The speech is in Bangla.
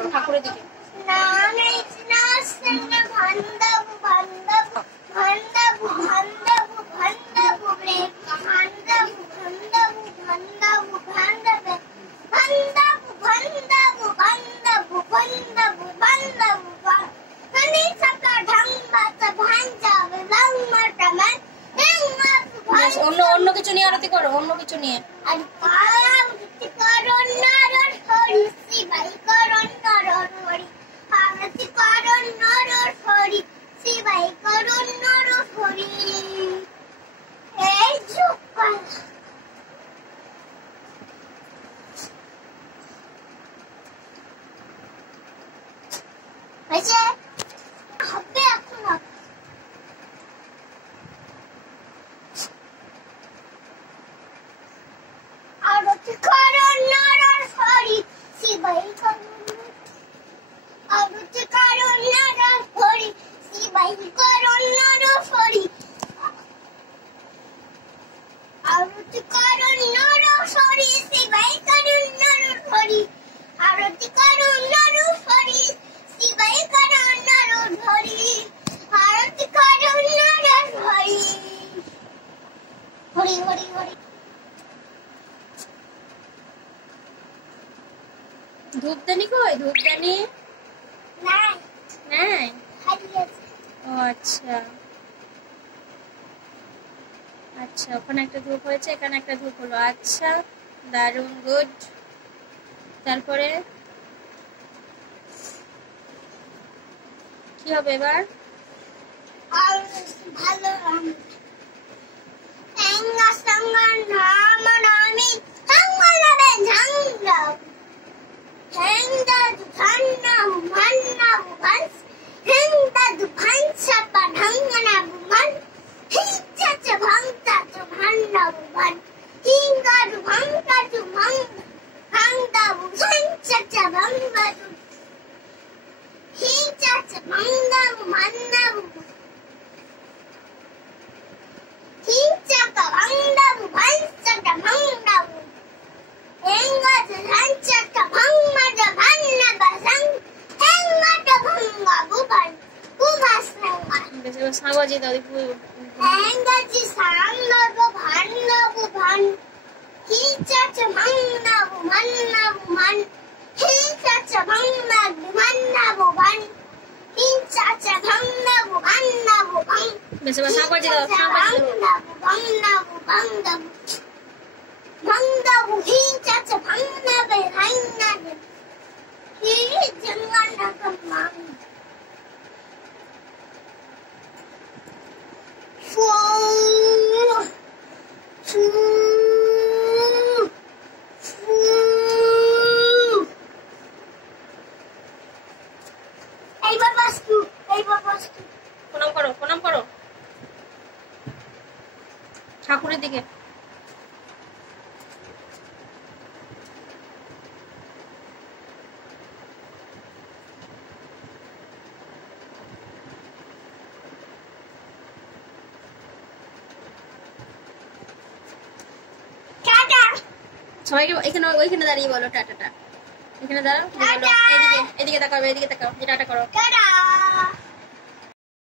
করো ঠাকুরের দিকে। অন্য কিছু নিয়ে আরতি করো, অন্য কিছু নিয়ে। ধূপদানি কই? ধূপদানি নাই। ও আচ্ছা আচ্ছা, ওখানে একটা ধূপ হয়েছে, এখানে একটা ধূপ হলো। আচ্ছা দারুণ, গুড। তারপরে কি হবে এবার? ভালো 사과지 나도 보여. 행가지 상나고 반나고 반 히자차 망나고 만나고 만 히자차 망나고 만나고 반 히자차 망나고 만나고 방. 그래서 사과지가 망나고 망나고 망나고 망나고 히자차 망나고 망나고 히정만나고 망. প্রণাম করো ঠাকুরের দিকে। সবাইকে এখানে ওইখানে দাঁড়িয়ে বলো টাটা। এখানে দাঁড়াও, বলো এদিকে, এদিকে তাকাও, এদিকে তাকাও, টাটা করো।